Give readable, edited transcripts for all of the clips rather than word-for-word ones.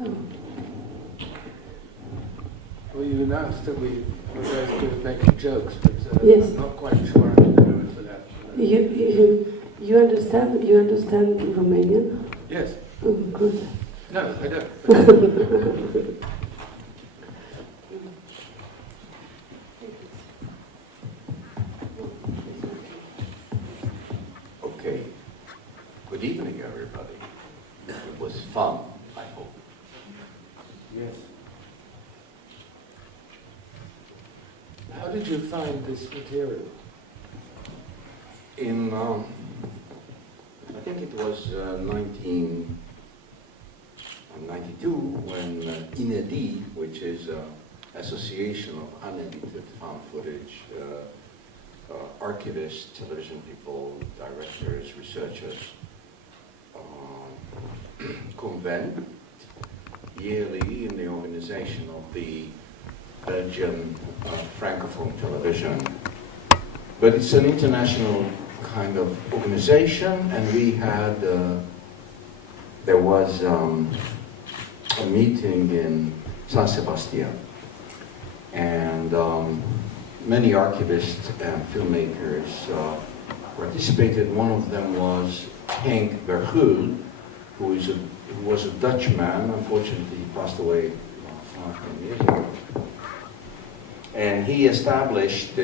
Oh. Well, you announced that we were going to make jokes, but yes. I'm not quite sure I'm in the mood for that. You understand? You understand Romanian? Yes. Oh, good. No, I don't. Okay. Good evening, everybody. It was fun, I hope. Yes. How did you find this material? In, I think it was 1992 when INEDI, which is an association of unedited found footage, archivists, television people, directors, researchers, convent yearly in the organization of the Belgian Francophone television. But it's an international kind of organization, and we had, there was a meeting in San Sebastian, and many archivists and filmmakers participated. One of them was Henk Vergeul, who was a Dutchman. Unfortunately, he passed away 5 years ago. And he established,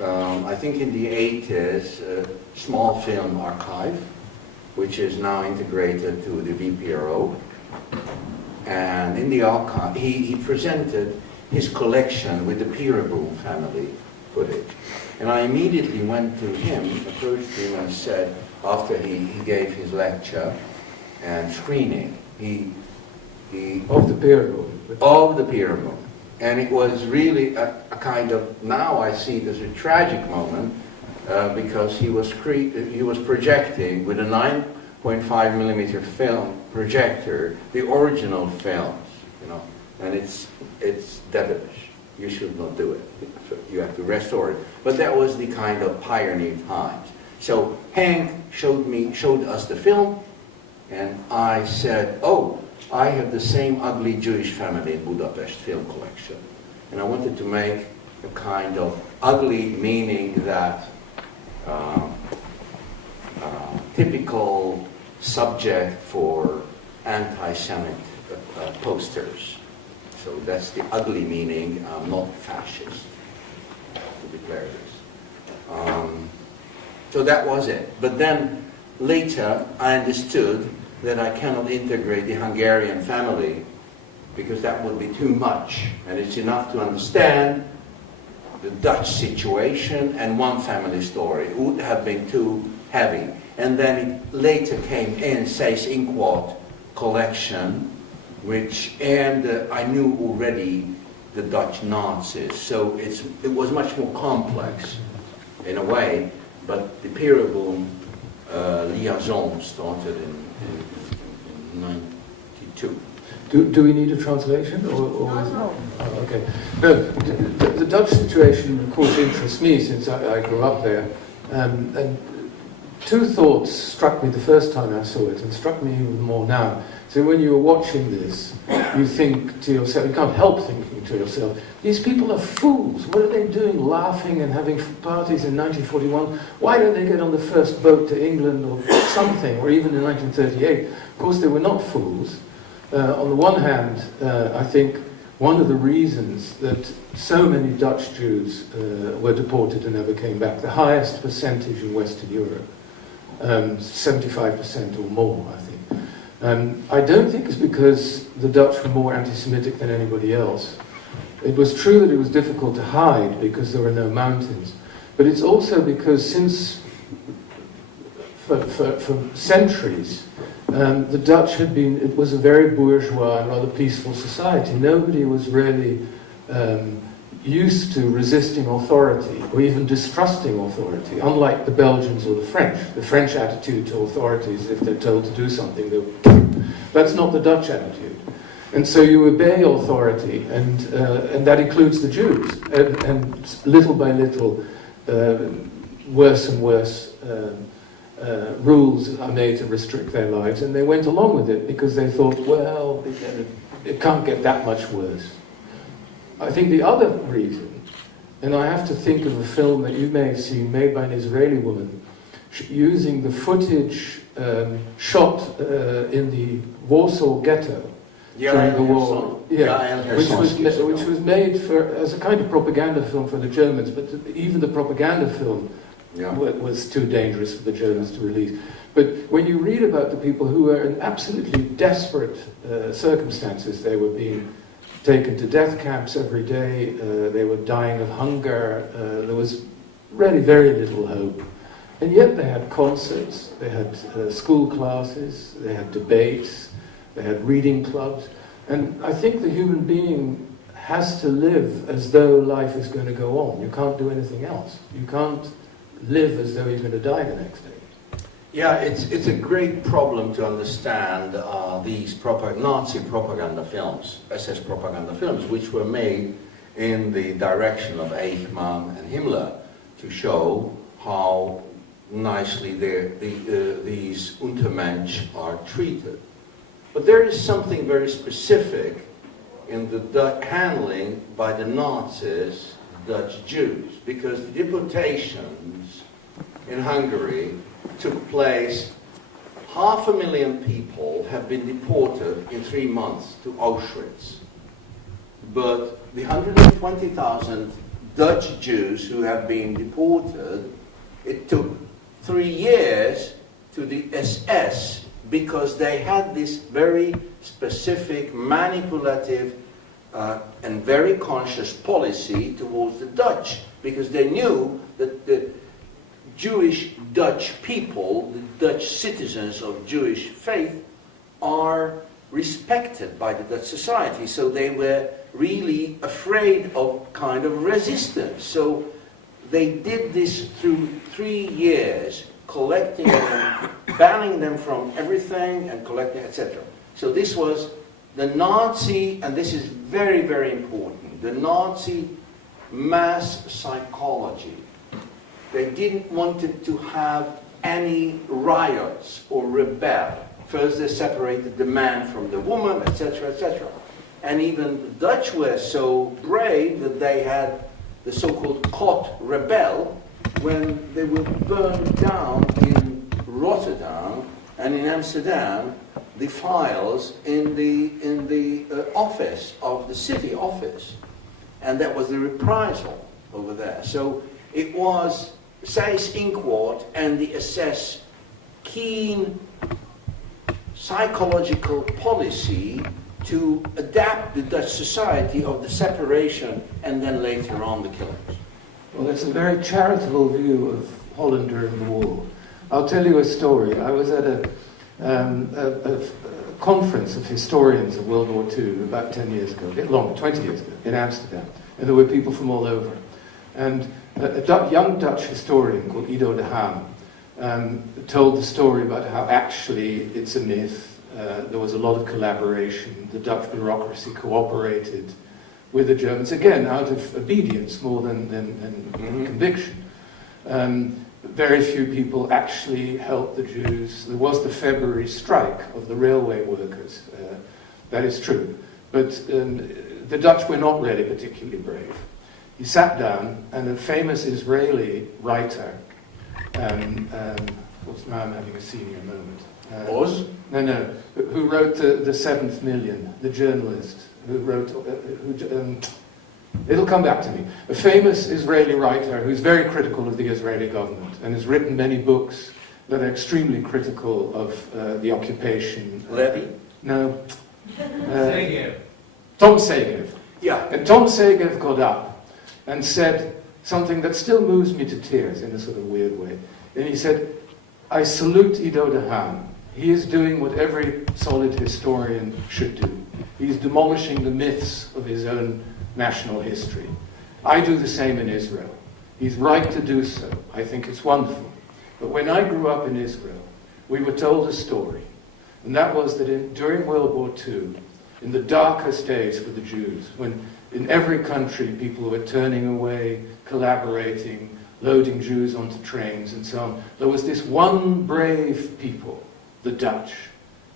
I think in the 80s, a small film archive, which is now integrated to the VPRO. And in the archive, he presented his collection with the Peereboom family footage. And I immediately went to him, approached him and said, after he gave his lecture and screening, Of the Peereboom. Of the Peereboom. And it was really a kind of, now I see it as a tragic moment, because he was projecting with a 9.5 millimeter film projector the original films, you know, and it's devilish. You should not do it. You have to restore it. But that was the kind of pioneer times. So Henk showed us the film, and I said, oh, I have the same ugly Jewish family in Budapest film collection. And I wanted to make a kind of ugly, meaning that typical subject for anti-Semitic posters. So that's the ugly meaning, not fascist, to declare this. So that was it. But then later I understood that I cannot integrate the Hungarian family because that would be too much. And it's enough to understand the Dutch situation and one family story. It would have been too heavy. And then it later came in, says Inkwart collection, and I knew already the Dutch Nazis. So it was much more complex in a way, but the Peereboom liaison started in 92. Do we need a translation? Or No. Oh, okay. No, the Dutch situation, of course, interests me since I grew up there. And two thoughts struck me the first time I saw it, and struck me even more now. So when you were watching this, you think to yourself, you can't help thinking to yourself, these people are fools. What are they doing, laughing and having parties in 1941? Why don't they get on the first boat to England or something, or even in 1938? Of course, they were not fools. On the one hand, I think one of the reasons that so many Dutch Jews were deported and never came back, the highest percentage in Western Europe, 75% or more, I think. I don't think it's because the Dutch were more anti-Semitic than anybody else. It was true that it was difficult to hide because there were no mountains. But it's also because for centuries, the Dutch it was a very bourgeois and rather peaceful society. Nobody was really used to resisting authority or even distrusting authority, unlike the Belgians or the French. The French attitude to authorities, if they're told to do something, that's not the Dutch attitude. And so you obey authority, and that includes the Jews. And little by little, worse and worse rules are made to restrict their lives, and they went along with it because they thought, well, it can't get that much worse. I think the other reason, and I have to think of a film that you may have seen made by an Israeli woman, using the footage shot in the Warsaw ghetto during the war, which was made as a kind of propaganda film for the Germans, but even the propaganda film was too dangerous for the Germans to release. But when you read about the people who were in absolutely desperate circumstances, they were being taken to death camps every day, they were dying of hunger, there was really very little hope. And yet they had concerts, they had school classes, they had debates, they had reading clubs. And I think the human being has to live as though life is going to go on. You can't do anything else. You can't live as though you're going to die the next day. Yeah, it's a great problem to understand these Nazi propaganda films, SS propaganda films, which were made in the direction of Eichmann and Himmler to show how nicely these Untermensch are treated. But there is something very specific in the handling by the Nazis, Dutch Jews, because the deportations in Hungary took place. 500,000 people have been deported in 3 months to Auschwitz. But the 120,000 Dutch Jews who have been deported, it took 3 years to the SS because they had this very specific, manipulative, and very conscious policy towards the Dutch, because they knew that the Jewish Dutch people, the Dutch citizens of Jewish faith, are respected by the Dutch society. So they were really afraid of kind of resistance. So they did this through 3 years, collecting them, banning them from everything and collecting, etc. So this was the Nazi, and this is very, very important, the Nazi mass psychology. They didn't want to have any riots or rebel. First they separated the man from the woman, etc., etc. And even the Dutch were so brave that they had the so-called Kot Rebel, when they were burned down in Rotterdam and in Amsterdam, the files in the office of the city office. And that was the reprisal over there. So it was Seyss Inquart and the SS keen psychological policy to adapt the Dutch society of the separation and then later on the killings. Well, it's a very charitable view of Holland during the war. I'll tell you a story. I was at a conference of historians of World War II about 10 years ago, a bit longer, 20 years ago, in Amsterdam. And there were people from all over. And a young Dutch historian called Ido de Haan told the story about how actually it's a myth. There was a lot of collaboration. The Dutch bureaucracy cooperated with the Germans, again, out of obedience more than conviction. Very few people actually helped the Jews. There was the February strike of the railway workers. That is true. But the Dutch were not really particularly brave. He sat down, and a famous Israeli writer, what's now I'm having a senior moment. Oz? No, who wrote the Seventh Million, the journalist, who wrote, it'll come back to me. A famous Israeli writer who's very critical of the Israeli government and has written many books that are extremely critical of the occupation. Levy? No. Segev. Tom Segev. Yeah. And Tom Segev got up and said something that still moves me to tears in a sort of weird way. And he said, I salute Ido de Haan. He is doing what every solid historian should do. He's demolishing the myths of his own national history. I do the same in Israel. He's right to do so. I think it's wonderful. But when I grew up in Israel, we were told a story. And that was that during World War II, in the darkest days for the Jews, when in every country people were turning away, collaborating, loading Jews onto trains and so on. There was this one brave people, the Dutch,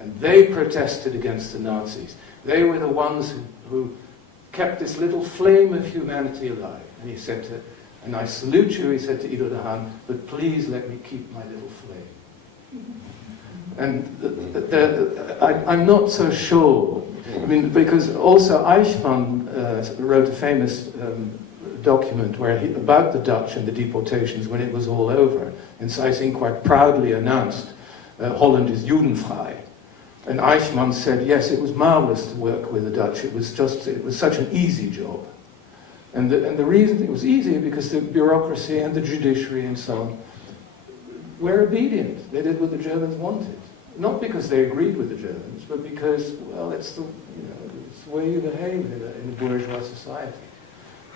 and they protested against the Nazis. They were the ones who kept this little flame of humanity alive. And he said to, and I salute you, he said to Ido de Haan, but please let me keep my little flame. And I'm not so sure. I mean, because also Eichmann wrote a famous document about the Dutch and the deportations when it was all over. And so I think quite proudly announced, Holland is Judenfrei. And Eichmann said, yes, it was marvelous to work with the Dutch. It was such an easy job. And the reason it was easy because the bureaucracy and the judiciary and so on were obedient. They did what the Germans wanted. Not because they agreed with the Germans, but because, well, it's the way you behave in a bourgeois society.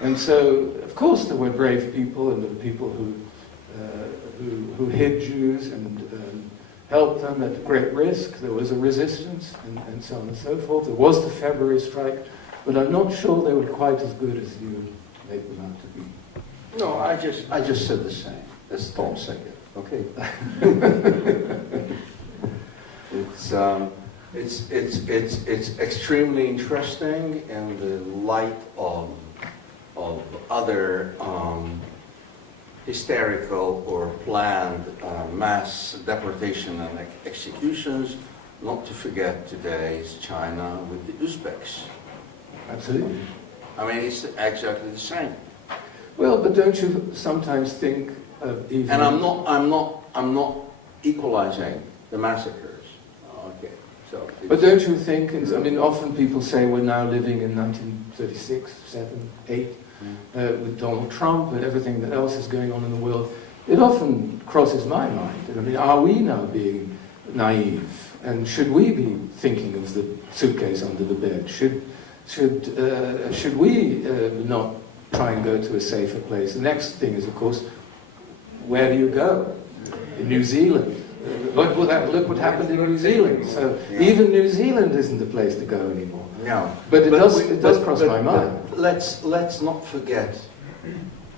And so, of course, there were brave people, and there were people who hid Jews and helped them at great risk. There was a resistance, and so on and so forth. There was the February strike, but I'm not sure they were quite as good as you make them out to be. No, I just said the same. As Tom said it. Okay. It's extremely interesting in the light of other hysterical or planned mass deportation and executions. Not to forget today's China with the Uzbeks. Absolutely. I mean, it's exactly the same. Well, but don't you sometimes think of even... And I'm not equalizing the massacres. Okay. So. But don't you think? I mean, often people say we're now living in 1936, 7, 8, with Donald Trump and everything that else is going on in the world. It often crosses my mind. I mean, are we now being naive? And should we be thinking of the suitcase under the bed? Should we not try and go to a safer place? The next thing is, of course, where do you go? In New Zealand. Look what happened in New Zealand. So even New Zealand isn't the place to go anymore. No, but it does cross my mind. Let's not forget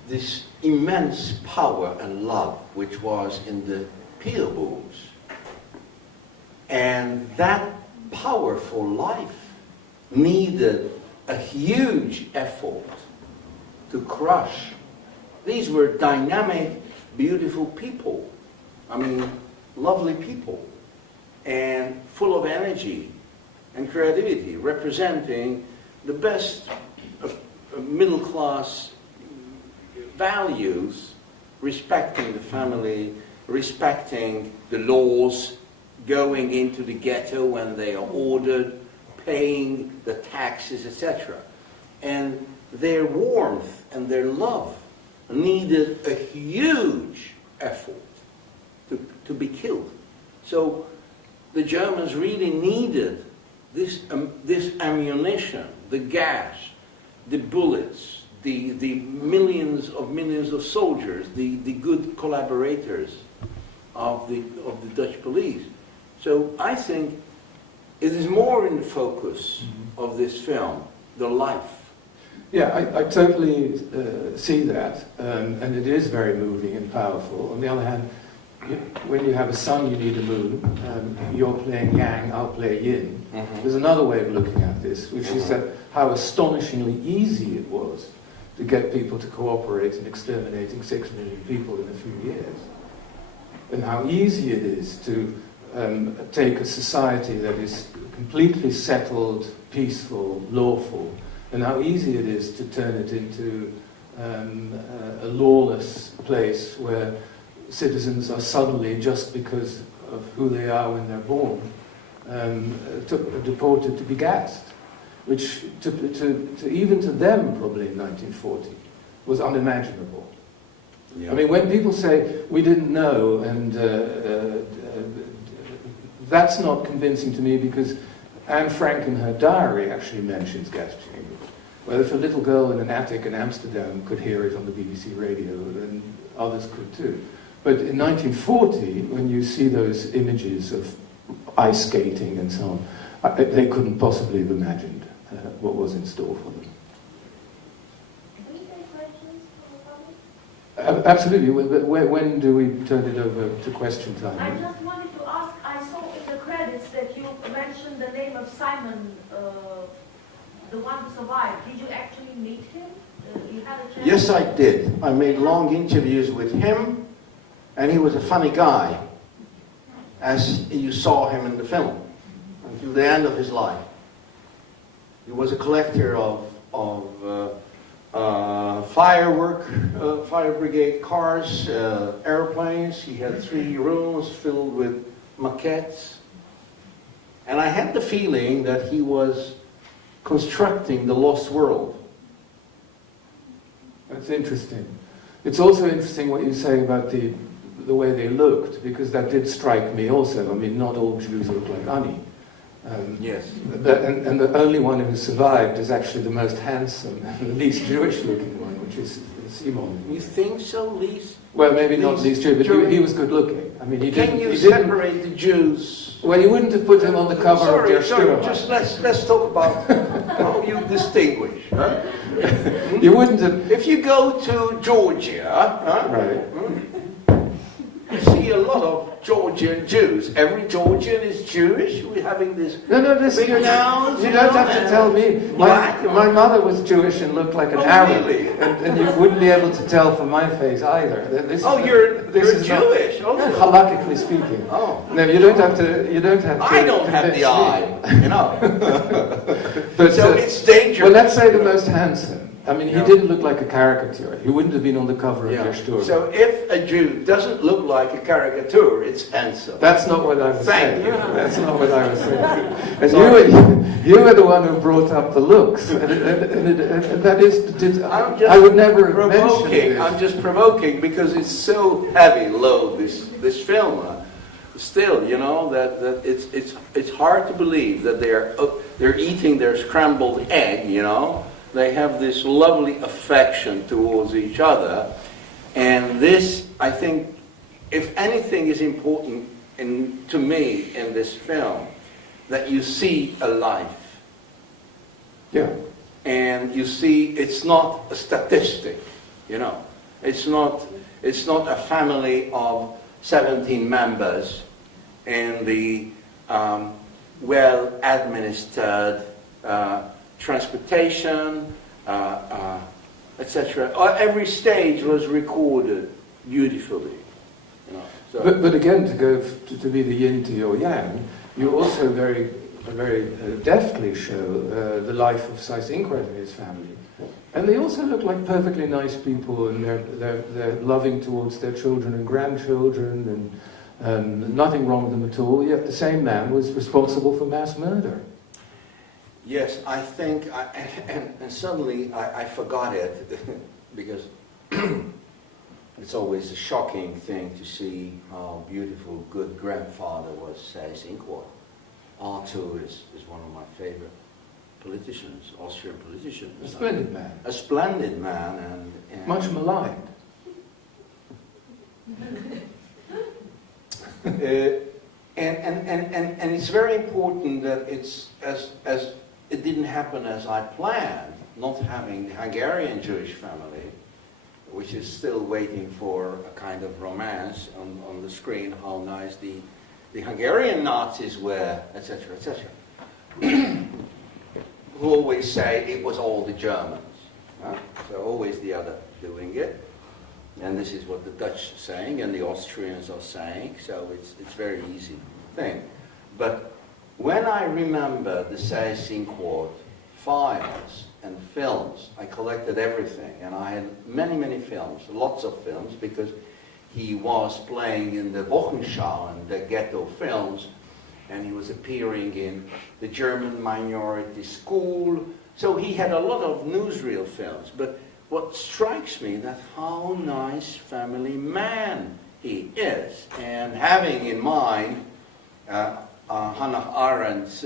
this immense power and love which was in the Peterboers. And that powerful life needed a huge effort to crush. These were dynamic, beautiful people. I mean, lovely people. And full of energy and creativity, representing the best of middle-class values, respecting the family, respecting the laws, going into the ghetto when they are ordered, paying the taxes, etc. And their warmth and their love needed a huge effort to be killed. So the Germans really needed this ammunition, the gas, the bullets, the millions of soldiers, the good collaborators of the Dutch police. So I think it is more in the focus of this film, the life. Yeah, I totally see that, and it is very moving and powerful. On the other hand, when you have a sun, you need a moon. You're playing yang, I'll play yin. There's another way of looking at this, which is that how astonishingly easy it was to get people to cooperate in exterminating 6 million people in a few years. And how easy it is to take a society that is completely settled, peaceful, lawful, and how easy it is to turn it into a lawless place where citizens are suddenly, just because of who they are when they're born, deported to be gassed, which even to them probably in 1940 was unimaginable. Yeah. I mean, when people say we didn't know, and that's not convincing to me, because Anne Frank in her diary actually mentions gas chambers. Well, if a little girl in an attic in Amsterdam could hear it on the BBC radio, then others could too. But in 1940, when you see those images of ice skating and so on, they couldn't possibly have imagined what was in store for them. Can we take questions from the public? Absolutely. When do we turn it over to question time? I just wanted to ask, I saw in the credits that you mentioned the name of Simon, the one who survived. Did you actually meet him? You had a chance? Yes, I did. I made long interviews with him, and he was a funny guy, as you saw him in the film, until the end of his life. He was a collector of fire brigade cars, airplanes. He had 3 rooms filled with maquettes. And I had the feeling that he was constructing the lost world. That's interesting. It's also interesting what you say about the way they looked, because that did strike me also. I mean, not all Jews look like Ani. Yes. And the only one who survived is actually the most handsome and the least Jewish-looking one, which is Simon. You think so, least? Well, maybe not least Jewish, but he was good-looking. I mean, Can you separate the Jews? Well, you wouldn't have put him on the cover of Der Stürmer. Just let's talk about how you distinguish. Huh? You wouldn't have... If you go to Georgia, Right. you see a lot of Georgian Jews. Every Georgian is Jewish. We're having this. No, listen, you don't have to tell me. My mother was Jewish and looked like an Arab, really? and you wouldn't be able to tell from my face either. You're Jewish. Also. Halakhically speaking. Oh. No, you don't have to. I don't have the eye, you know. But, so it's dangerous. Well, let's say the most handsome. I mean, he didn't look like a caricature. He wouldn't have been on the cover of Der Stürmer. So if a Jew doesn't look like a caricature, it's handsome. That's not what I was saying. Thank you. That's not what I was saying. And you were the one who brought up the looks. And that is, I would never mention this. I'm just provoking because it's so heavy load, this film. Still, you know, that it's hard to believe that they're eating their scrambled egg, you know. They have this lovely affection towards each other. And this, I think, if anything is important to me in this film, that you see a life. Yeah. And you see it's not a statistic, you know. It's not a family of 17 members in the well-administered transportation, etc. Every stage was recorded beautifully. You know, so. But again, to go to be the yin to your yang, you also very deftly show the life of Seyss-Inquart and his family. And they also look like perfectly nice people, and they're loving towards their children and grandchildren, and nothing wrong with them at all. Yet the same man was responsible for mass murder. Yes, I think, and suddenly I forgot it, because it's always a shocking thing to see how beautiful, good grandfather was Seyss-Inquart. Arthur is one of my favorite politicians, Austrian politicians. A splendid man. A splendid man, and much maligned. And it's very important that it's as it didn't happen as I planned, not having the Hungarian Jewish family, which is still waiting for a kind of romance on the screen, how nice the Hungarian Nazis were, etc., etc. Who always say it was all the Germans. So always the other doing it. And this is what the Dutch are saying and the Austrians are saying, so it's very easy thing. But when I remember the Seyss-Inquart files and films, I collected everything, and I had many films, lots of films, because he was playing in the Wochenschau and the ghetto films, and he was appearing in the German minority school, so he had a lot of newsreel films. But what strikes me that how nice family man he is, and having in mind Hannah Arendt's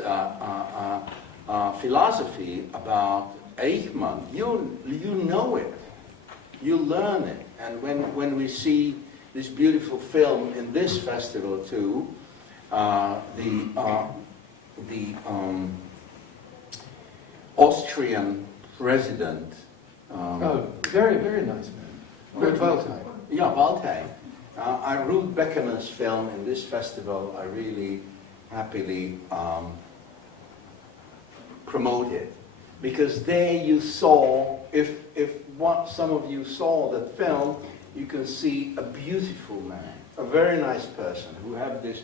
philosophy about Eichmann, you know it, you learn it, and when we see this beautiful film in this festival too, the Austrian president. Very nice man. Good Valentine. Yeah, Valentine. Ruth Beckerman's film in this festival, I really happily promoted, because there you saw, if some of you saw that film, you can see a beautiful man, a very nice person who have this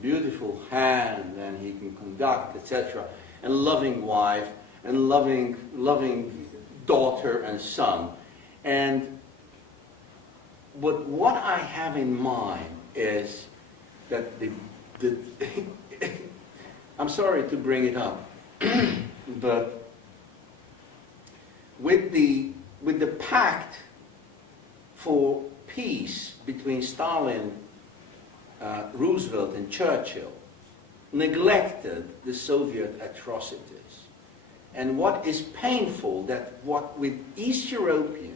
beautiful hand and he can conduct, etc., and loving wife and loving daughter and son. And what I have in mind is that I'm sorry to bring it up, but with the pact for peace between Stalin, Roosevelt and Churchill, neglected the Soviet atrocities. And what is painful, that what with East European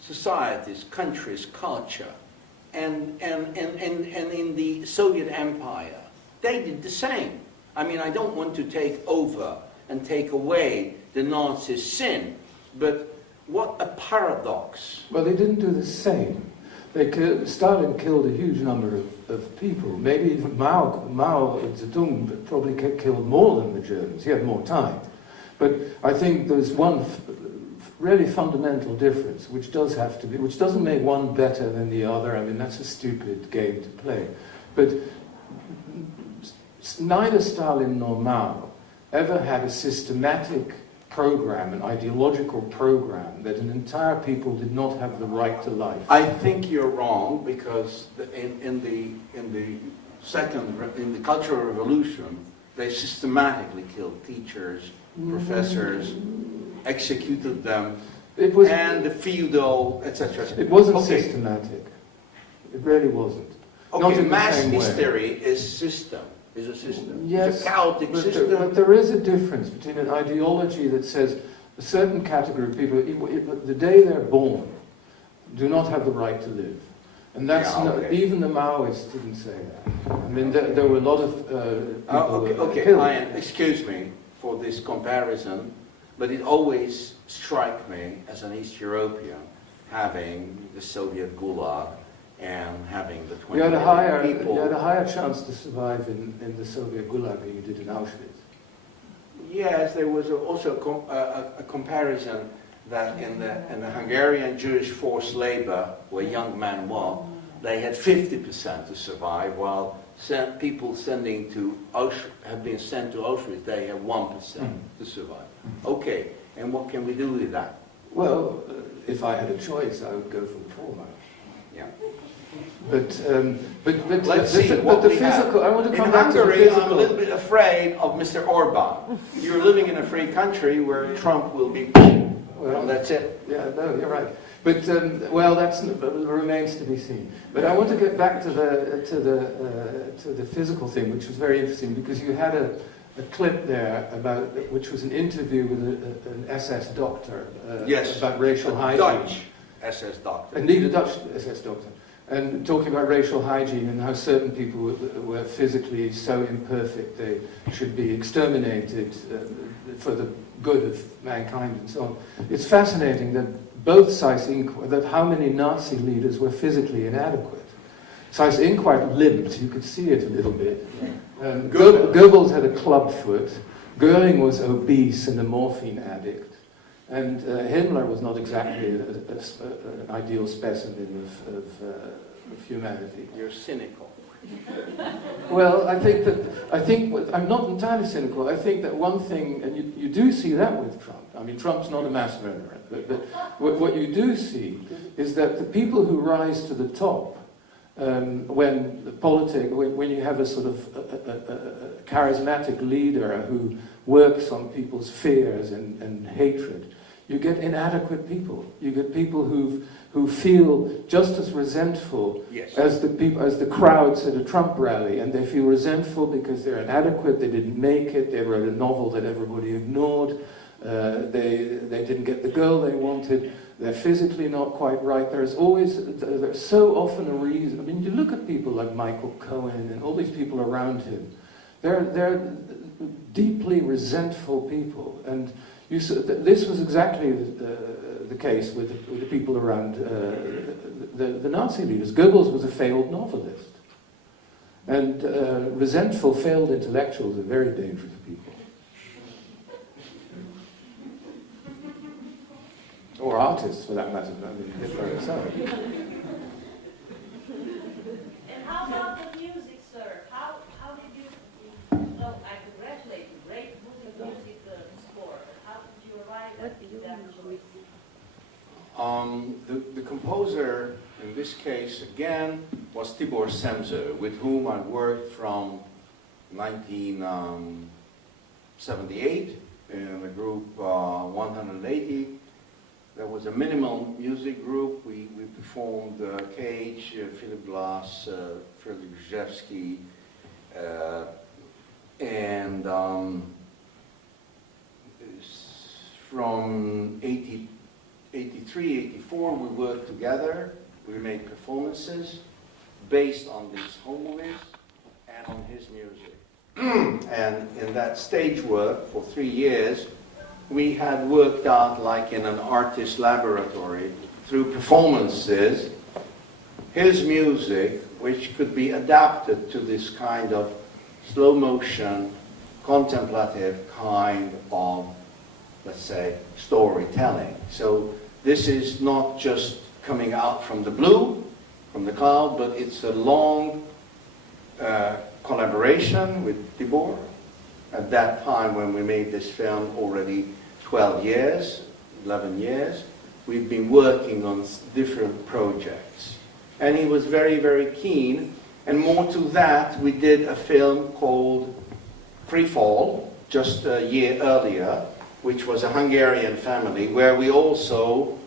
societies, countries, culture, and in the Soviet Empire, they did the same. I mean, I don't want to take over and take away the Nazis' sin, but what a paradox. Well, they didn't do the same. Stalin killed a huge number of people. Maybe even Mao Zedong probably killed more than the Germans. He had more time. But I think there's one really fundamental difference, which doesn't make one better than the other. I mean, that's a stupid game to play. But neither Stalin nor Mao ever had a systematic program, an ideological program, that an entire people did not have the right to life. I think you're wrong, because in the Cultural Revolution, they systematically killed teachers, professors, executed them, and the feudal, etc. It wasn't systematic. It really wasn't. Okay, Not in mass the same hystery way. is system. Is a system. Yes, it's a chaotic system. But there is a difference between an ideology that says a certain category of people, the day they're born, do not have the right to live. And that's even the Maoists didn't say that. I mean, there were a lot of people killed. Excuse me for this comparison, but it always struck me as an East European having the Soviet Gulag and having the 20 million people. You had a higher chance to survive in the Soviet Gulag than you did in Auschwitz. Yes, there was also a comparison that in the Hungarian Jewish forced labor, where young men were, they had 50% to survive, while people sending to have been sent to Auschwitz, they have 1% to survive. Okay, and what can we do with that? Well, if I had a choice, I would go for the former. Yeah. But let's see what the we physical. have. I want to in come back Hungary, to the physical. I'm a little bit afraid of Mr. Orban. You're living in a free country where Trump will be. Well, that's it. Yeah, no, you're right. But well, that remains to be seen. But I want to get back to the physical thing, which was very interesting, because you had a clip there which was an interview with an SS doctor about racial hygiene. Dutch SS doctor. Indeed, a Dutch SS doctor. And talking about racial hygiene and how certain people were physically so imperfect they should be exterminated for the good of mankind and so on. It's fascinating that both Seyss-Inquart, that how many Nazi leaders were physically inadequate. Seyss-Inquart limped, you could see it a little bit. Goebbels had a club foot. Goering was obese and a morphine addict. And Himmler was not exactly an ideal specimen of humanity. You're cynical. Well, I'm not entirely cynical. I think that one thing, and you do see that with Trump. I mean, Trump's not a mass murderer, but what you do see is that the people who rise to the top, when you have a sort of a charismatic leader who works on people's fears and hatred, you get inadequate people. You get people who feel just as resentful as the crowds at a Trump rally, and they feel resentful because they're inadequate. They didn't make it. They wrote a novel that everybody ignored. They didn't get the girl they wanted. They're physically not quite right. There's so often a reason. I mean, you look at people like Michael Cohen and all these people around him. They're deeply resentful people, and This was exactly the case with the people around the Nazi leaders. Goebbels was a failed novelist. And resentful, failed intellectuals are very dangerous people. Or artists, for that matter. I mean, Hitler himself. And how about the music, sir? How did you, well, I congratulate you, great music score. How did you arrive at that choice? The composer, in this case, again, was Tibor Semzer, with whom I worked from 1978 in the group 180. There was a minimal music group. We performed Cage, Philip Glass, Frederick Rzewski, and from 83, 84, we worked together. We made performances based on these home movies and on his music. And in that stage work for 3 years, we had worked out like in an artist laboratory through performances, his music, which could be adapted to this kind of slow motion, contemplative kind of, let's say, storytelling. So this is not just coming out from the blue, from the cloud, but it's a long collaboration with Tibor. At that time when we made this film, already 12 years, 11 years, we've been working on different projects. And he was very, very keen. And more to that, we did a film called Free Fall, just a year earlier, which was a Hungarian family, where we also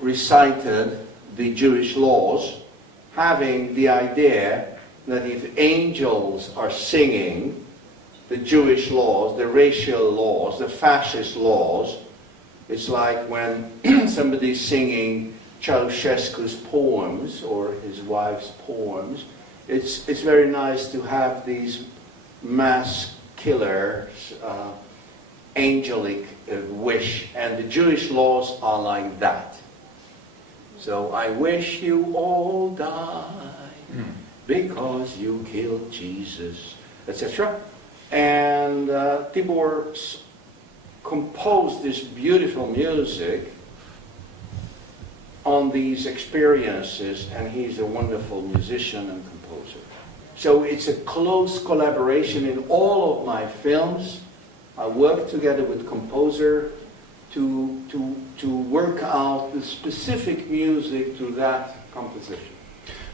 recited the Jewish laws, having the idea that if angels are singing the Jewish laws, the racial laws, the fascist laws, it's like when somebody's singing Ceausescu's poems or his wife's poems. It's very nice to have these mass killers, angelic wish, and the Jewish laws are like that. So I wish you all die because you killed Jesus, etc. And Tibor composed this beautiful music on these experiences, and he's a wonderful musician and composer. So it's a close collaboration in all of my films. I work together with the composer to work out the specific music to that composition.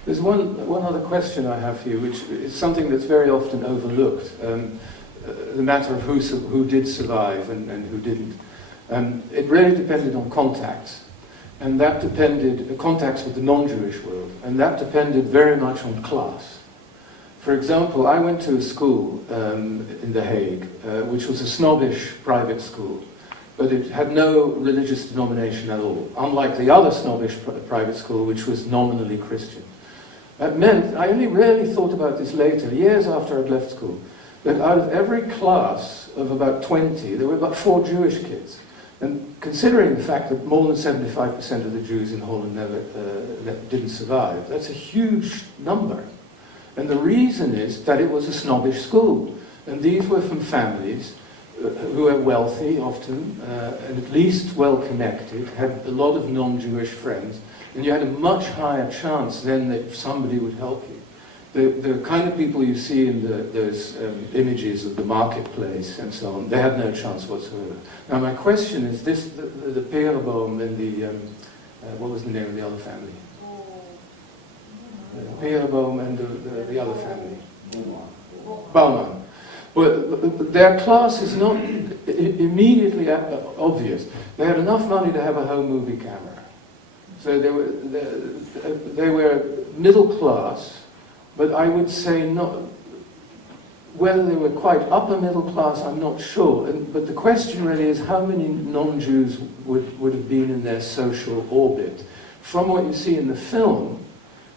There's one other question I have for you, which is something that's very often overlooked. The matter of who did survive and who didn't. It really depended on contacts. And that depended, contacts with the non-Jewish world. And that depended very much on class. For example, I went to a school in The Hague, which was a snobbish private school. But it had no religious denomination at all, unlike the other snobbish private school, which was nominally Christian. That meant, I only really thought about this later, years after I'd left school, that out of every class of about 20, there were about 4 Jewish kids. And considering the fact that more than 75% of the Jews in Holland didn't survive, that's a huge number. And the reason is that it was a snobbish school. And these were from families who were wealthy often, and at least well-connected, had a lot of non-Jewish friends, and you had a much higher chance then that somebody would help you. The kind of people you see in those images of the marketplace and so on, they had no chance whatsoever. Now my question is this, the Peerboom and the, what was the name of the other family? Peerboom and the other family? Baumann. Well, their class is not immediately obvious. They had enough money to have a home movie camera. So they were middle class, but I would say not, whether they were quite upper middle class, I'm not sure. But the question really is how many non-Jews would have been in their social orbit. From what you see in the film,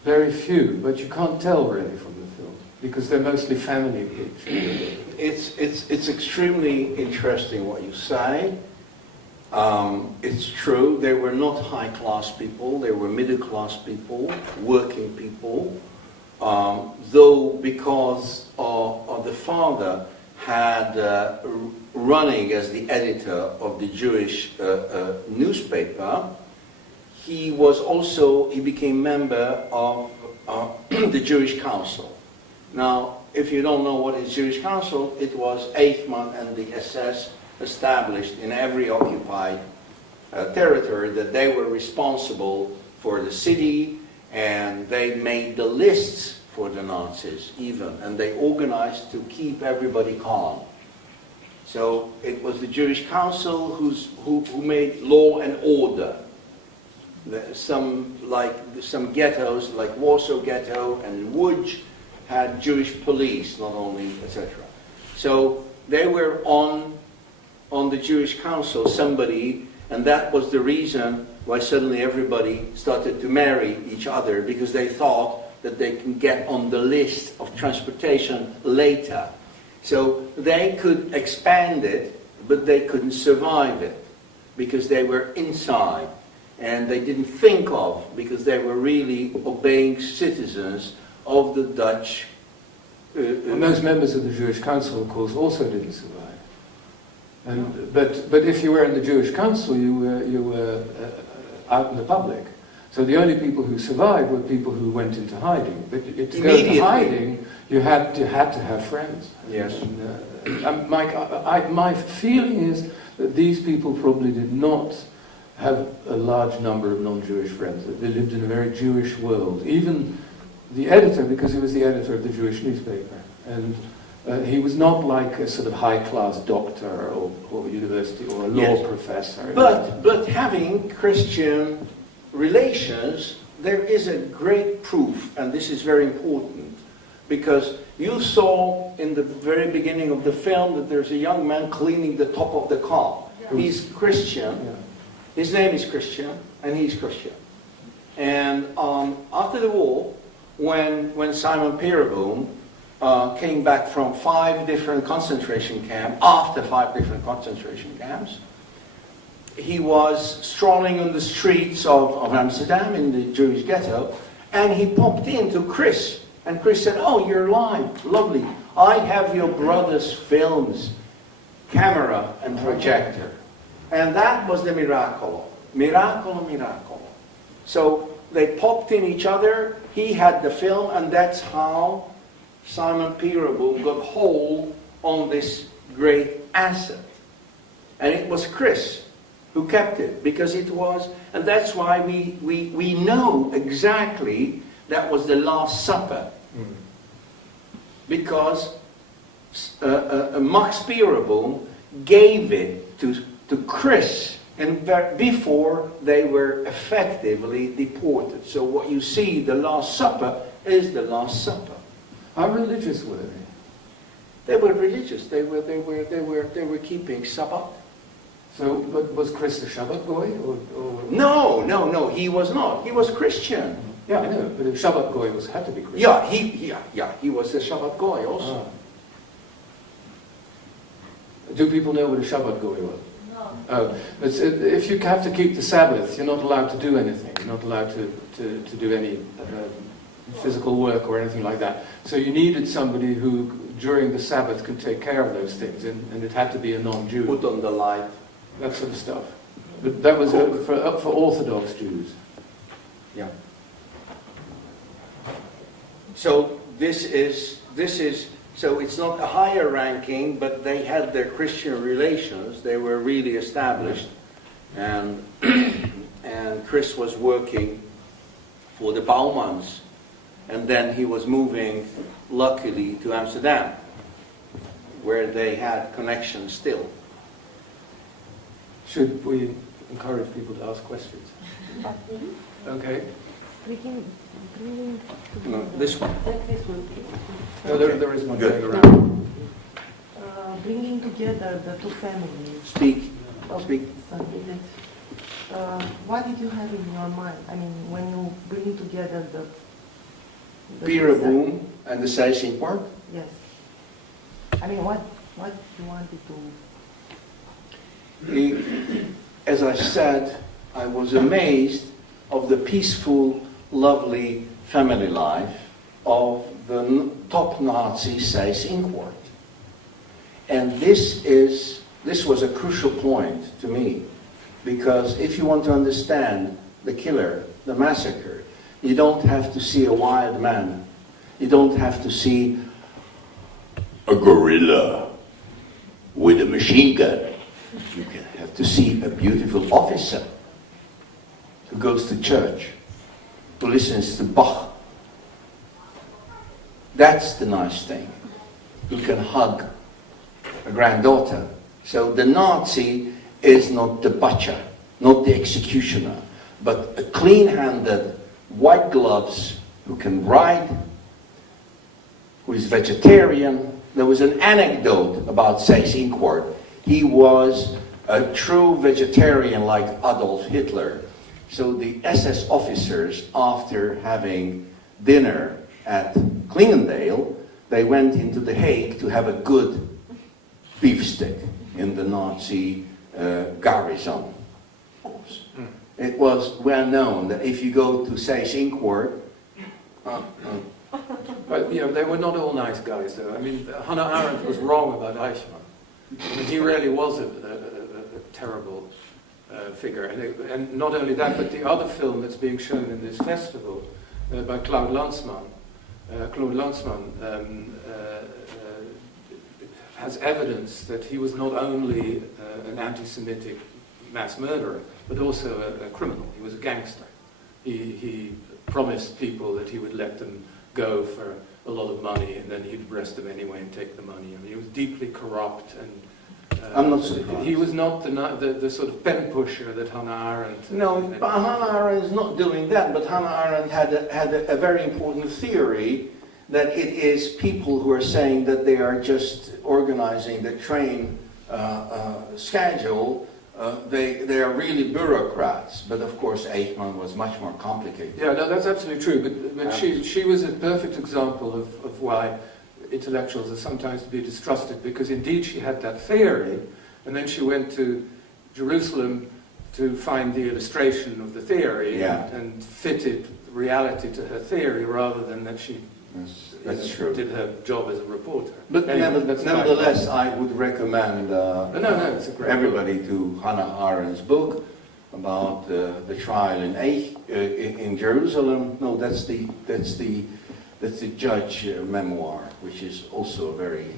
very few, but you can't tell really from the film. Because they're mostly family pictures. It's extremely interesting what you say. It's true, they were not high-class people, they were middle-class people, working people, though because of the father had running as the editor of the Jewish newspaper, he became member of the Jewish Council. Now, if you don't know what is Jewish Council, it was Eichmann and the SS established in every occupied territory that they were responsible for the city, and they made the lists for the Nazis even, and they organized to keep everybody calm. So it was the Jewish Council who made law and order. Some ghettos, like Warsaw Ghetto and Łódź, had Jewish police, not only, etc. So they were on the Jewish Council, somebody, and that was the reason why suddenly everybody started to marry each other, because they thought that they can get on the list of transportation later. So they could expand it, but they couldn't survive it, because they were inside, and they didn't think of, because they were really obeying citizens of the Dutch. And those members of the Jewish Council, of course, also didn't survive. But if you were in the Jewish Council, you were out in the public. So the only people who survived were people who went into hiding. But to go into hiding, you had to have friends. Yes. And, Mike, my feeling is that these people probably did not have a large number of non-Jewish friends. They lived in a very Jewish world. Even the editor, because he was the editor of the Jewish newspaper, and he was not like a sort of high-class doctor or university or a law professor. But having Christian relations, there is a great proof, and this is very important, because you saw in the very beginning of the film that there's a young man cleaning the top of the car. He's Christian. Yeah. His name is Christian, and he's Christian. And after the war, when Simon Peereboom came back from 5 different concentration camps, after 5 different concentration camps, he was strolling on the streets of Amsterdam in the Jewish ghetto, and he popped into Chris. And Chris said, "Oh, you're alive, lovely. I have your brother's films, camera and projector." And that was the miracolo. Miracolo, miracolo. So they popped in each other, he had the film, and that's how Simon Peereboom got hold on this great asset. And it was Chris who kept it, because it was, and that's why we know exactly that was the Last Supper. Because Max Peereboom gave it to Chris, and before they were effectively deported. So what you see, the Last Supper, is the Last Supper. How religious were they? They were religious. They were keeping Sabbath. So, but was Chris a Shabbat goy or? No, he was not. He was Christian. Yeah, I know, but a Shabbat goy had to be Christian. He was a Shabbat goy also. Do people know what a Shabbat goy was? No. Oh, if you have to keep the Sabbath, you're not allowed to do anything. You're not allowed to do any physical work or anything like that. So you needed somebody who, during the Sabbath, could take care of those things, and it had to be a non-Jew. Put on the light. That sort of stuff. But that was for Orthodox Jews. Yeah. So this is so it's not a higher ranking, but they had their Christian relations. They were really established, and and Chris was working for the Baumans, and then he was moving, luckily, to Amsterdam, where they had connections still. Should we encourage people to ask questions? Okay. No, this one. Take this one, please. No, there is one Good. going around. Bringing together the two families. Speak. of Speak. something. What did you have in your mind? I mean, when you bring together the Pira Boom and the Seising Park? Yes. I mean, what you wanted to... As I said, I was amazed of the peaceful, lovely family life of the top Nazi Seising Court. And this was a crucial point to me, because if you want to understand the killer, the massacre, you don't have to see a wild man. You don't have to see a gorilla with a machine gun. You can have to see a beautiful officer who goes to church, who listens to Bach. That's the nice thing. Who can hug a granddaughter. So the Nazi is not the butcher, not the executioner, but a clean-handed, white gloves, who can ride, who is vegetarian. There was an anecdote about Seising Court. He was a true vegetarian like Adolf Hitler. So the SS officers, after having dinner at Klingendale, they went into The Hague to have a good beefsteak in the Nazi garrison. It was well known that if you go to Seising Court, But you know, they were not all nice guys, though. I mean, Hannah Arendt was wrong about Eichmann. I mean, he really was a terrible figure. And not only that, but the other film that's being shown in this festival by Claude Lanzmann has evidence that he was not only an anti-Semitic mass murderer, but also a criminal. He was a gangster. He promised people that he would let them go for a lot of money, and then he'd arrest them anyway and take the money. I mean, he was deeply corrupt, and I'm not surprised. he was not the sort of pen pusher that Hannah Arendt. No, but Hannah Arendt is not doing that. But Hannah Arendt had a very important theory that it is people who are saying that they are just organizing the train schedule. They are really bureaucrats. But of course, Eichmann was much more complicated. Yeah, no, that's absolutely true. But she was a perfect example of why intellectuals are sometimes to be distrusted, because indeed she had that theory, and then she went to Jerusalem to find the illustration of the theory and fitted reality to her theory rather than that she That's true. did her job as a reporter. But Anyway, nevertheless, I would recommend it's a great everybody to Hannah Arendt's book about the trial in Jerusalem. No, that's the judge memoir, which is also very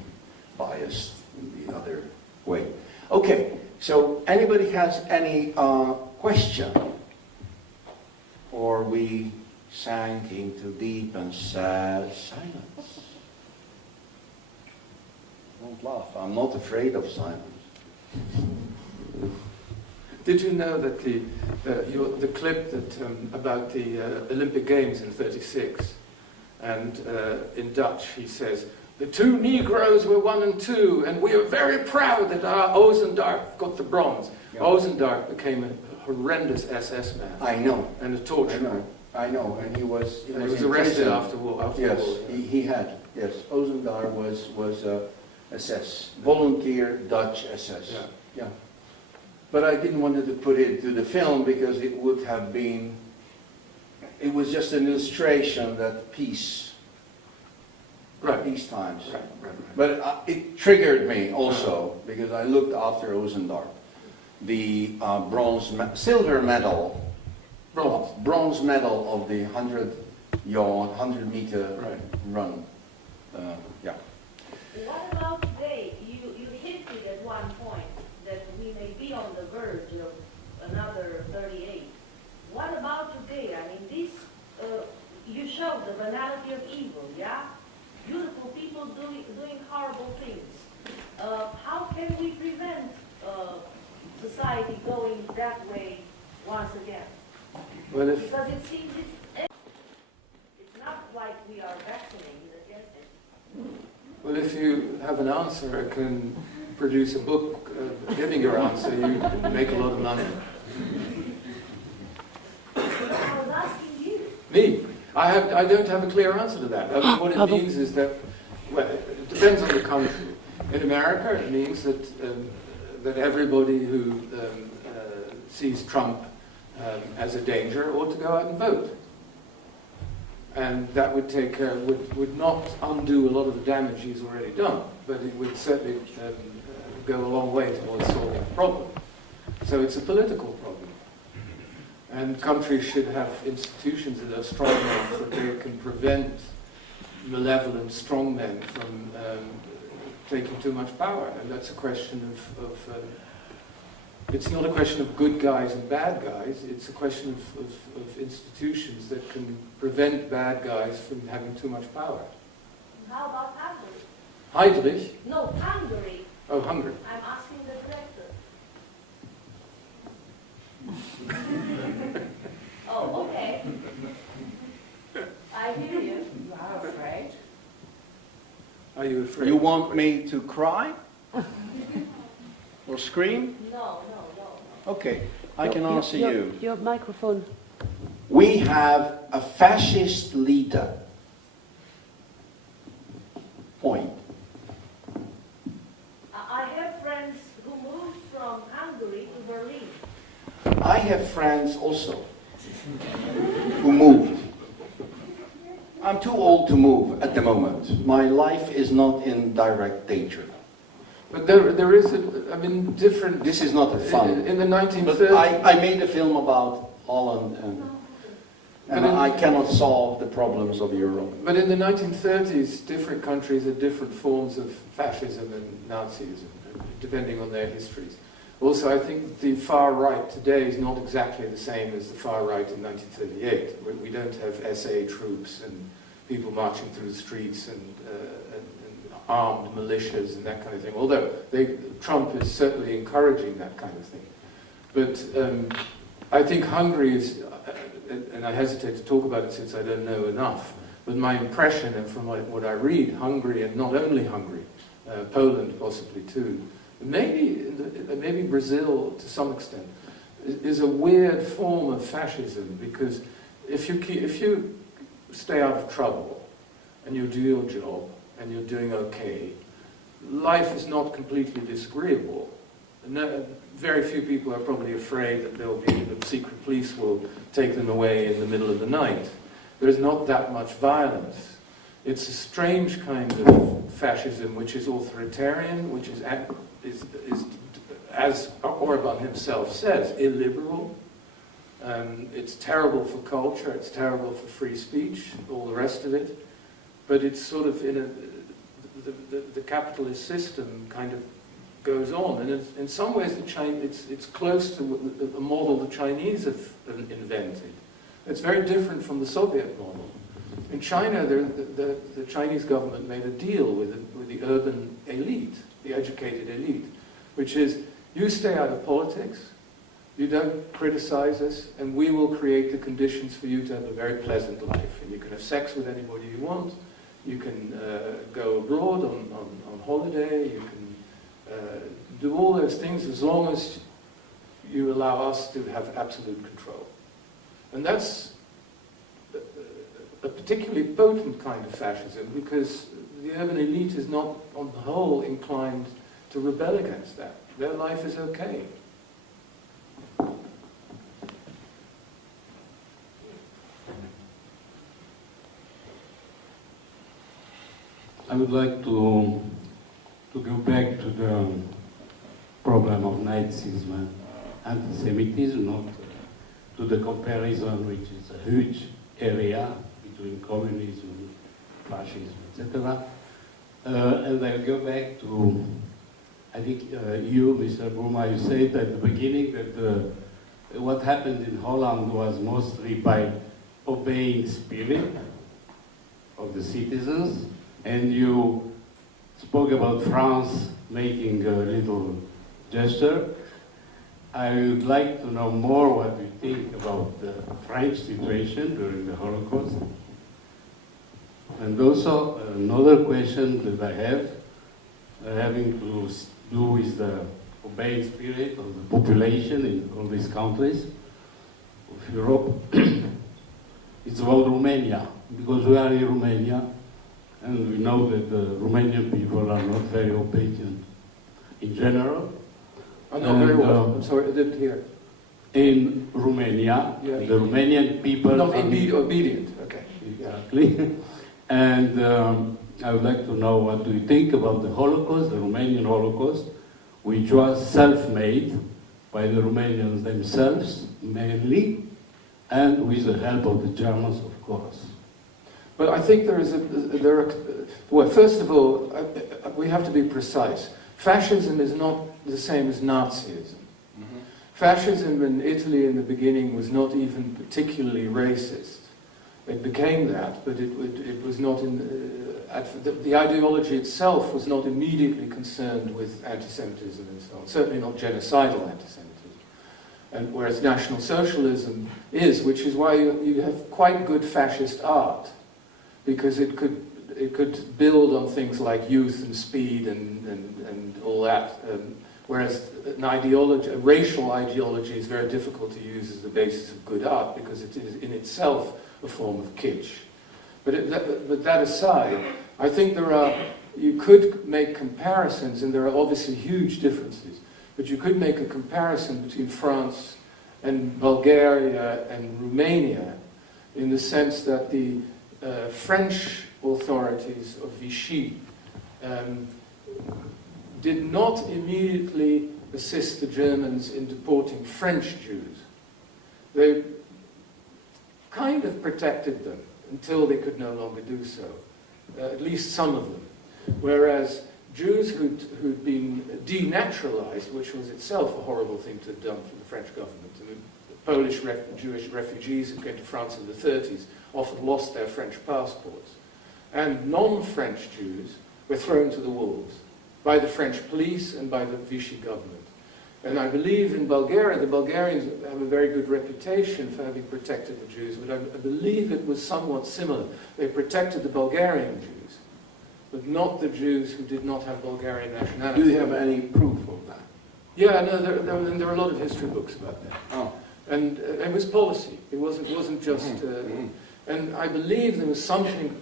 biased in the other way. Okay, so anybody has any question? Or we sank into deep and sad silence. Don't laugh. I'm not afraid of silence. Did you know that the clip that about the Olympic Games in '36, and in Dutch he says, "The two Negroes were 1 and 2, and we are very proud that our Ozendarp got the bronze." Yeah. Ozendarp became a horrendous SS man. I know. And a torturer. I know, and he was arrested in prison. after war. Yes, war. he had. Yes, Ozendarp was SS, volunteer Dutch SS. Yeah. But I didn't want to put it to the film because it would have been. It was just an illustration that peace. Right. Peace times. Right. But it triggered me also because I looked after Ozendarp. The silver medal. Bronze medal of the 100-meter run. Yeah. What about today? You hinted at one point that we may be on the verge of another 38. What about today? I mean, this, you show the banality of evil, yeah? Beautiful people doing horrible things. How can we prevent society going that way once again? Well, Because it seems it's not like we are vaccinated against it. Well, if you have an answer, I can produce a book giving your answer. You make a lot of money. I was asking you. Me? I don't have a clear answer to that. What it means is that, well, it depends on the country. In America, it means that that everybody who sees Trump as a danger ought to go out and vote. And that would take would not undo a lot of the damage he's already done, but it would certainly go a long way towards solving the problem. So it's a political problem. And countries should have institutions that are strong enough that they can prevent malevolent strongmen from taking too much power. And that's a question of it's not a question of good guys and bad guys, it's a question of institutions that can prevent bad guys from having too much power. How about Hungary? Heydrich? No, Hungary. Oh, Hungary. I'm asking the director. Oh, okay. I hear you. You are afraid? Are you afraid? You want me to cry? Or scream? No. Okay, I can answer you. Your microphone. We have a fascist leader. Point. I have friends who moved from Hungary to Berlin. I have friends also who moved. I'm too old to move at the moment. My life is not in direct danger. But there is different... This is not a fun. In the 1930s... But I made a film about Holland and I cannot solve the problems of Europe. But in the 1930s, different countries had different forms of fascism and Nazism, depending on their histories. Also, I think the far right today is not exactly the same as the far right in 1938. We don't have SA troops and people marching through the streets and armed militias and that kind of thing. Although Trump is certainly encouraging that kind of thing. But I think Hungary is, and I hesitate to talk about it since I don't know enough, but my impression, and from what I read, Hungary, and not only Hungary, Poland possibly too, maybe Brazil to some extent, is a weird form of fascism, because if you stay out of trouble and you do your job and you're doing okay, life is not completely disagreeable. Very few people are probably afraid that the secret police will take them away in the middle of the night. There's not that much violence. It's a strange kind of fascism which is authoritarian, which is as Orban himself says, illiberal. It's terrible for culture, it's terrible for free speech, all the rest of it. But it's sort of the capitalist system kind of goes on, and in some ways it's close to a model the Chinese have invented. It's very different from the Soviet model. In China, the Chinese government made a deal with the urban elite, the educated elite, which is, you stay out of politics, you don't criticize us, and we will create the conditions for you to have a very pleasant life. And you can have sex with anybody you want, you can go abroad on holiday, you can do all those things as long as you allow us to have absolute control. And that's a particularly potent kind of fascism, because the urban elite is not, on the whole, inclined to rebel against that. Their life is okay. I would like to go back to the problem of Nazism and anti-Semitism, not to the comparison, which is a huge area between communism, fascism, etc. And I'll go back to, I think you, Mr. Buruma, you said at the beginning that what happened in Holland was mostly by obeying spirit of the citizens, and you spoke about France making a little gesture. I would like to know more what you think about the French situation during the Holocaust. And also another question that I have, having to do with the obeying spirit of the population in all these countries of Europe. It's about Romania, because we are in Romania, and we know that the Romanian people are not very obedient in general. I know very And, well. I'm sorry, I didn't hear. In Romania, Yeah. the Romanian people Not are obedient. Okay. exactly. And I would like to know what do you think about the Holocaust, the Romanian Holocaust, which was self-made by the Romanians themselves mainly, and with the help of the Germans, of course. But I think well, first of all, we have to be precise. Fascism is not the same as Nazism. Fascism in Italy in the beginning was not even particularly racist. It became that, but it was not the ideology itself was not immediately concerned with anti-Semitism and so on. Certainly not genocidal anti-Semitism. And whereas National Socialism is, which is why you have quite good fascist art, because it could build on things like youth and speed and all that. Whereas a racial ideology is very difficult to use as the basis of good art, because it is in itself a form of kitsch. But that aside, I think you could make comparisons, and there are obviously huge differences, but you could make a comparison between France and Bulgaria and Romania in the sense that the French authorities of Vichy did not immediately assist the Germans in deporting French Jews. They kind of protected them until they could no longer do so, at least some of them. Whereas Jews who'd been denaturalized, which was itself a horrible thing to have done for the French government. I mean, Polish Jewish refugees who came to France in the 30s often lost their French passports. And non-French Jews were thrown to the wolves by the French police and by the Vichy government. And I believe in Bulgaria, the Bulgarians have a very good reputation for having protected the Jews, but I believe it was somewhat similar. They protected the Bulgarian Jews, but not the Jews who did not have Bulgarian nationality. Do you have any proof of that? Yeah, no, there are a lot of history books about that. Oh. And it was policy. It wasn't just... And I believe there was something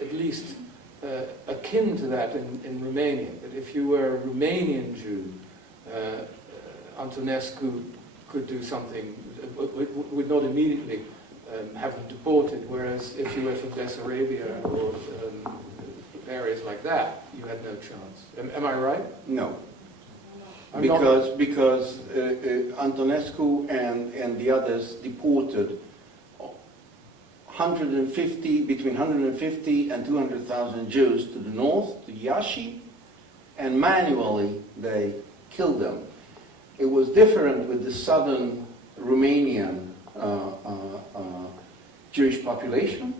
at least akin to that in Romania, that if you were a Romanian Jew, Antonescu could do something, would not immediately have them deported, whereas if you were from Bessarabia or areas like that, you had no chance. Am I right? No. I'm Because Antonescu and the others deported between 150 and 200,000 Jews to the north, to Iași, and manually they killed them. It was different with the southern Romanian Jewish population,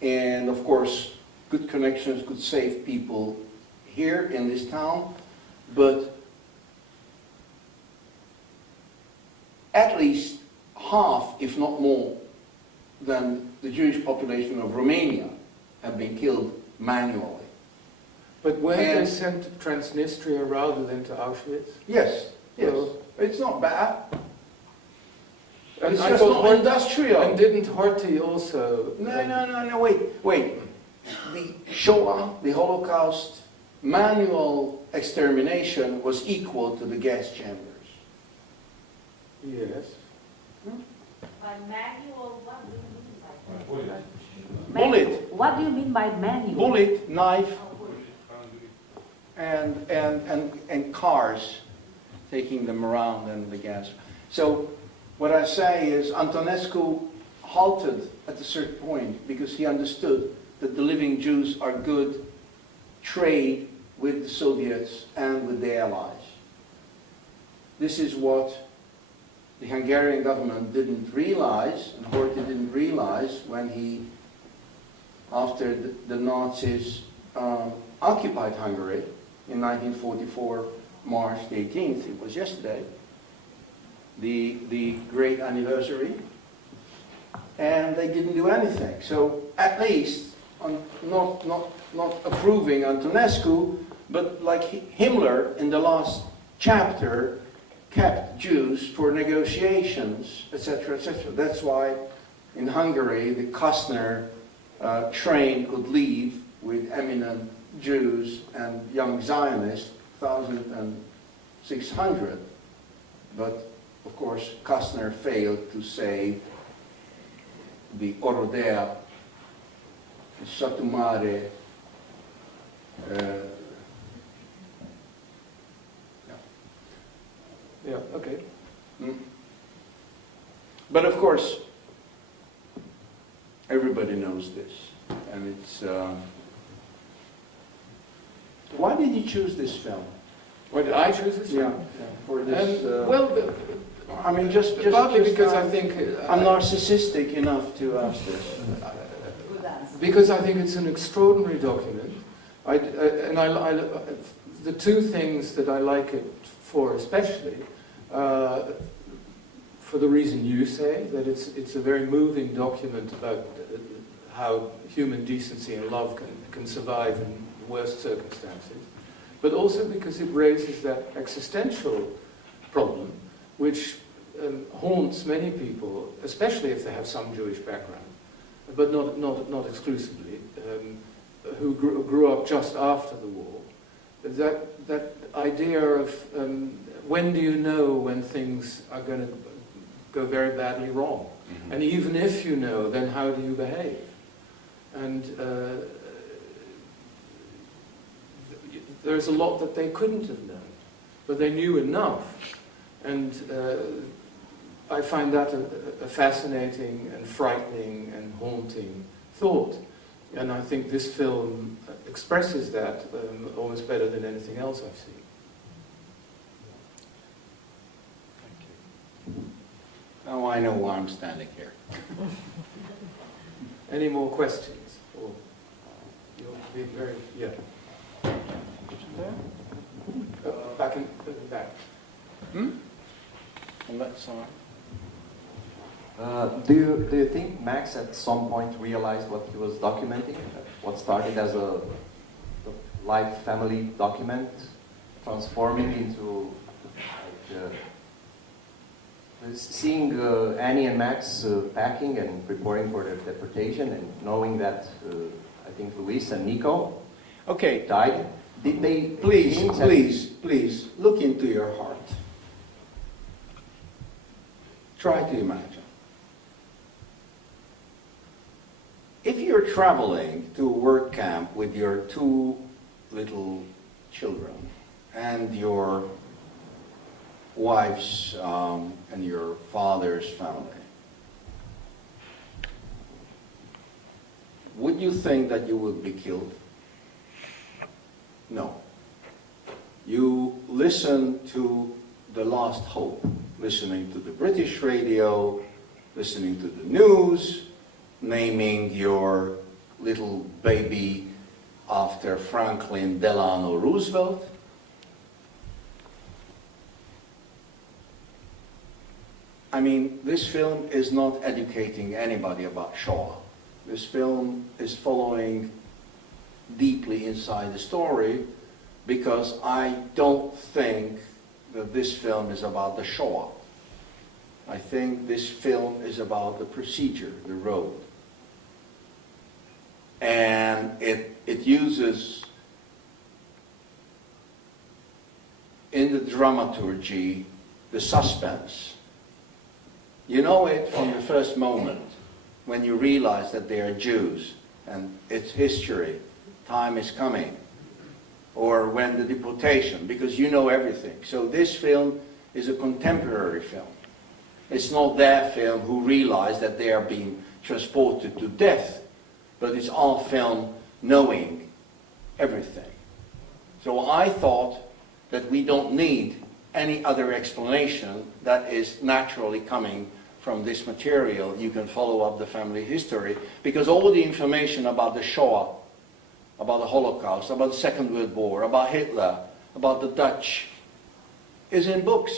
and of course good connections could save people here in this town, but at least half, if not more, than the Jewish population of Romania have been killed manually. But were they sent to Transnistria rather than to Auschwitz? Yes, yes. So- It's not bad. And It's I just thought not industrial. And didn't Horthy also... No, wait. The Shoah, the Holocaust, manual extermination was equal to the gas chambers. Yes. By manual, what do you mean by that? Bullet. What do you mean by manual? Bullet, knife, and cars taking them around and the gas. So what I say is Antonescu halted at a certain point because he understood that the living Jews are good trade with the Soviets and with the Allies. This is what the Hungarian government didn't realize, and Horthy didn't realize when he, after the Nazis occupied Hungary in 1944, March the 18th, it was yesterday, the great anniversary, and they didn't do anything. So at least, not approving Antonescu, but like Himmler in the last chapter kept Jews for negotiations, etc., etc. That's why in Hungary, the Kastner train could leave with eminent Jews and young Zionists, 1,600. But, of course, Kastner failed to save the Orodea, the Satumare, Yeah, okay. But of course, everybody knows this, and it's. Why did you choose this film? Why did I choose this? Yeah, for this. Well, I mean, just partly just, because I think I'm narcissistic enough to ask this. because I think it's an extraordinary document. The two things that I like it for, especially, for the reason you say, that it's a very moving document about how human decency and love can survive in the worst circumstances, but also because it raises that existential problem which haunts many people, especially if they have some Jewish background, but not exclusively, who grew up just after the war. That idea of when do you know when things are going to go very badly wrong? Mm-hmm. And even if you know, then how do you behave? And there's a lot that they couldn't have known, but they knew enough. And I find that a fascinating and frightening and haunting thought. And I think this film expresses that almost better than anything else I've seen. Now I know why I'm standing here. Any more questions? Or you'll be very, yeah. Back in the back. On that side. Do you think Max at some point realized what he was documenting? What started as a live family document, transforming into seeing Annie and Max packing and preparing for their deportation, and knowing that I think Luis and Nico died. Did they Please look into your heart. Try to imagine. If you're traveling to a work camp with your two little children and your wife's and your father's family, would you think that you would be killed? No. You listen to The Last Hope, listening to the British radio, listening to the news, naming your little baby after Franklin Delano Roosevelt. I mean, this film is not educating anybody about Shoah. This film is following deeply inside the story, because I don't think that this film is about the Shoah. I think this film is about the procedure, the road. And it uses, in the dramaturgy, the suspense. You know it from the first moment, when you realize that they are Jews, and it's history, time is coming. Or when the deportation, because you know everything. So this film is a contemporary film. It's not their film who realize that they are being transported to death, but it's our film knowing everything. So I thought that we don't need any other explanation that is naturally coming from this material. You can follow up the family history, because all the information about the Shoah, about the Holocaust, about the Second World War, about Hitler, about the Dutch, is in books.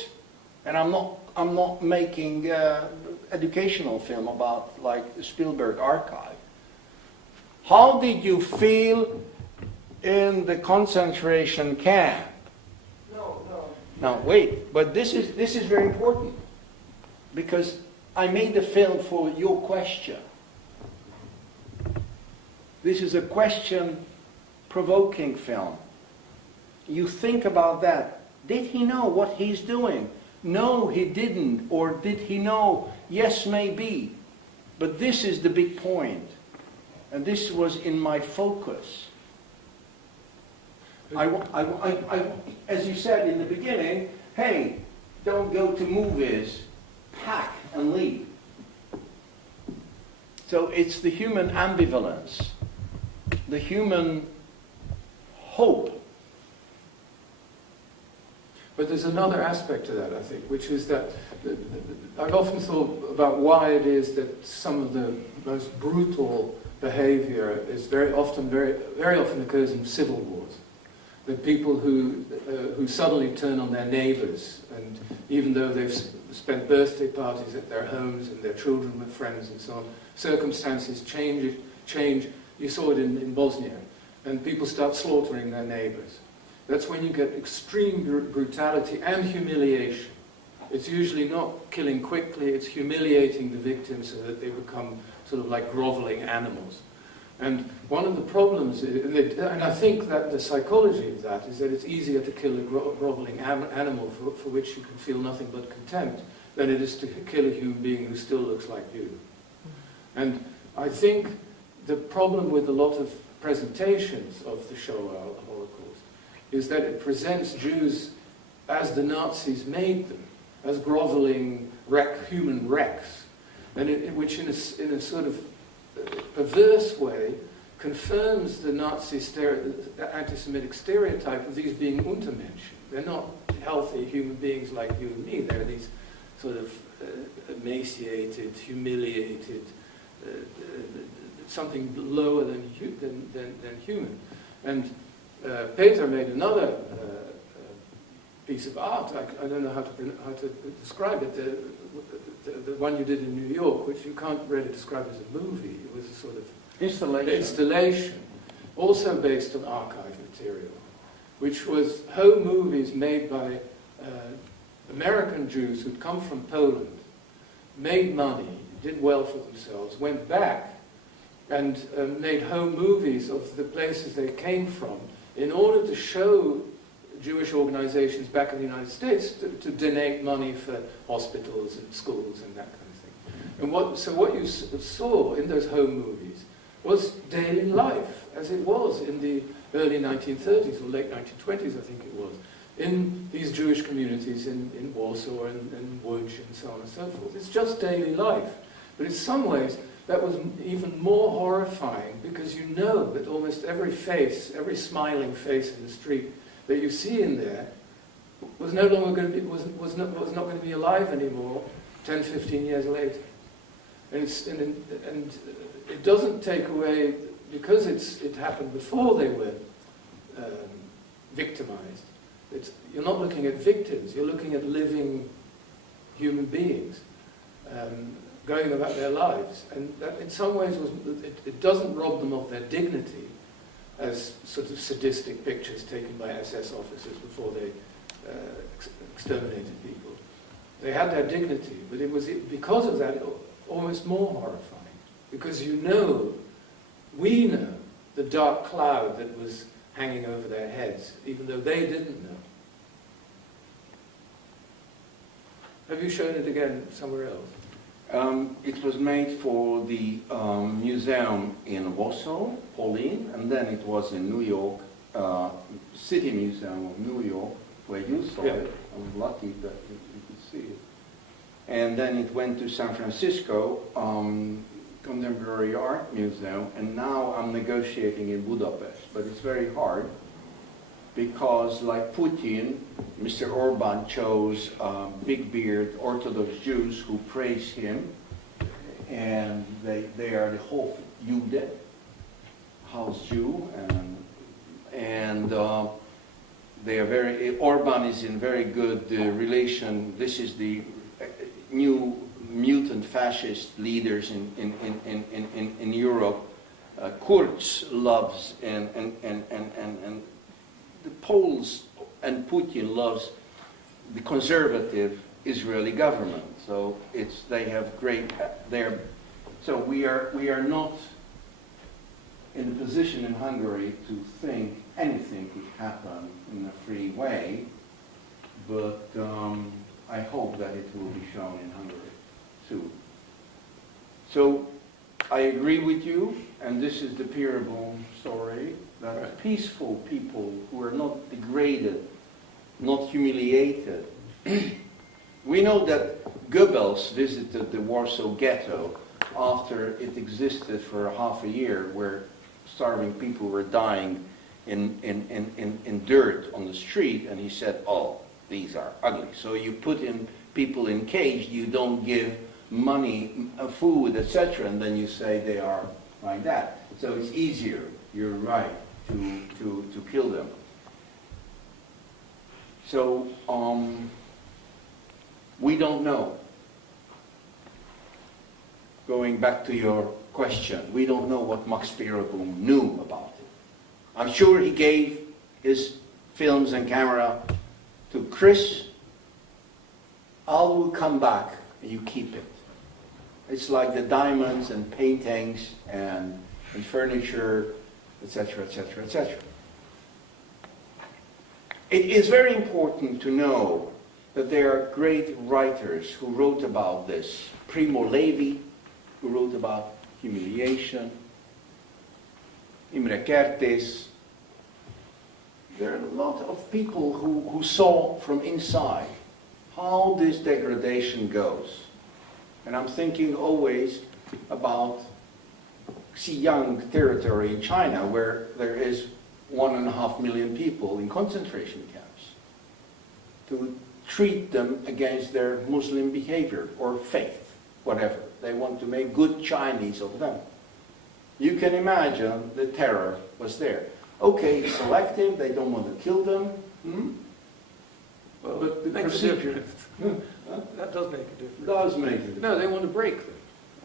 And I'm not making educational film about like the Spielberg archive. How did you feel in the concentration camp? No. Now wait, but this is very important, because I made a film for your question. This is a question-provoking film. You think about that. Did he know what he's doing? No, he didn't. Or did he know? Yes, maybe. But this is the big point. And this was in my focus. As you said in the beginning, hey, don't go to movies, pack and leave. So it's the human ambivalence, the human hope. But there's another aspect to that, I think, which is that I've often thought about why it is that some of the most brutal behavior is very often occurs in civil wars. The people who suddenly turn on their neighbors, and even though they've spent birthday parties at their homes and their children were friends and so on, circumstances change. You saw it in Bosnia, and people start slaughtering their neighbors. That's when you get extreme brutality and humiliation. It's usually not killing quickly, it's humiliating the victims so that they become sort of like groveling animals. And one of the problems, and I think that the psychology of that is that it's easier to kill a groveling animal for which you can feel nothing but contempt than it is to kill a human being who still looks like you. And I think the problem with a lot of presentations of the Shoah Holocaust is that it presents Jews as the Nazis made them, as groveling human wrecks, and which in a sort of perverse way confirms the Nazi anti-Semitic stereotype of these being Untermenschen. They're not healthy human beings like you and me. They're these sort of emaciated, humiliated, something lower than human. And Peter made another piece of art. I don't know how to describe it. The one you did in New York, which you can't really describe as a movie. It was a sort of installation, also based on archive material, which was home movies made by American Jews who'd come from Poland, made money, did well for themselves, went back and made home movies of the places they came from in order to show Jewish organizations back in the United States to donate money for hospitals and schools and that kind of thing. And what you saw in those home movies was daily life as it was in the early 1930s or late 1920s, I think it was, in these Jewish communities in Warsaw and Łódź and so on and so forth. It's just daily life. But in some ways, that was even more horrifying because you know that almost every face, every smiling face in the street that you see in there was no longer going to be, was not going to be alive anymore 10, 15 years later. And it doesn't take away, because it happened before they were victimized. You're not looking at victims, you're looking at living human beings going about their lives. And that in some ways it doesn't rob them of their dignity as sort of sadistic pictures taken by SS officers before they exterminated people. They had their dignity, but it was because of that almost more horrifying. Because we know the dark cloud that was hanging over their heads, even though they didn't know. Have you shown it again somewhere else? It was made for the museum in Warsaw, Pauline, and then it was in New York, City Museum of New York, where you saw it. I was lucky that you could see it. And then it went to San Francisco, Contemporary Art Museum, and now I'm negotiating in Budapest. But it's very hard because, like Putin, Mr. Orban chose big-beard Orthodox Jews who praise him, and they are the whole Jude, house Jew, and they are very. Orban is in very good relation. This is the new mutant fascist leaders in Europe. Kurz loves and the Poles and Putin loves the conservative Israeli government. So they have great, so we are not in a position in Hungary to think anything could happen in a free way, but I hope that it will be shown in Hungary soon. So I agree with you, and this is the Pierre-Boom story, that peaceful people who are not degraded, not humiliated. We know that Goebbels visited the Warsaw Ghetto after it existed for half a year, where starving people were dying in dirt on the street, and he said, oh, these are ugly. So you put in people in cage, you don't give money, food, etc., and then you say they are like that. So it's easier, you're right, to kill them. So we don't know. Going back to your question, we don't know what Max Pierre-Boom knew about it. I'm sure he gave his films and camera to Chris. I will come back and you keep it. It's like the diamonds and paintings and furniture, etc., etc., etc. It is very important to know that there are great writers who wrote about this. Primo Levi, who wrote about humiliation. Imre Kertész. There are a lot of people who saw from inside how this degradation goes. And I'm thinking always about Xinjiang territory in China, where there is 1.5 million people in concentration camps, to treat them against their Muslim behavior or faith, whatever. They want to make good Chinese of them. You can imagine the terror was there. Okay, selective, they don't want to kill them. Well, but the procedure... That does make a difference. Does make a difference. No, they want to break them.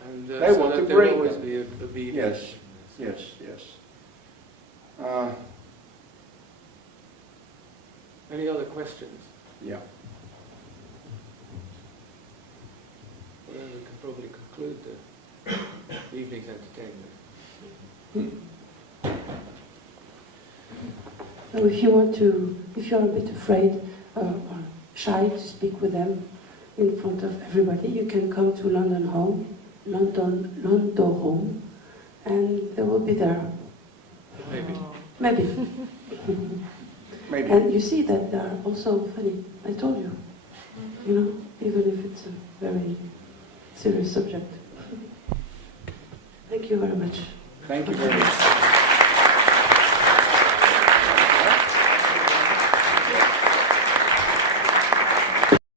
And they want to break always them. Be a beat. Yes, yes, yes. Any other questions? Yeah. Well, then we can probably conclude the evening's entertainment. So if you're a bit afraid or shy to speak with them in front of everybody, you can come to London Home, and they will be there. Maybe. Maybe. Maybe. And you see that they are also funny. I told you. You know, even if it's a very serious subject. Thank you very much. Thank you very much.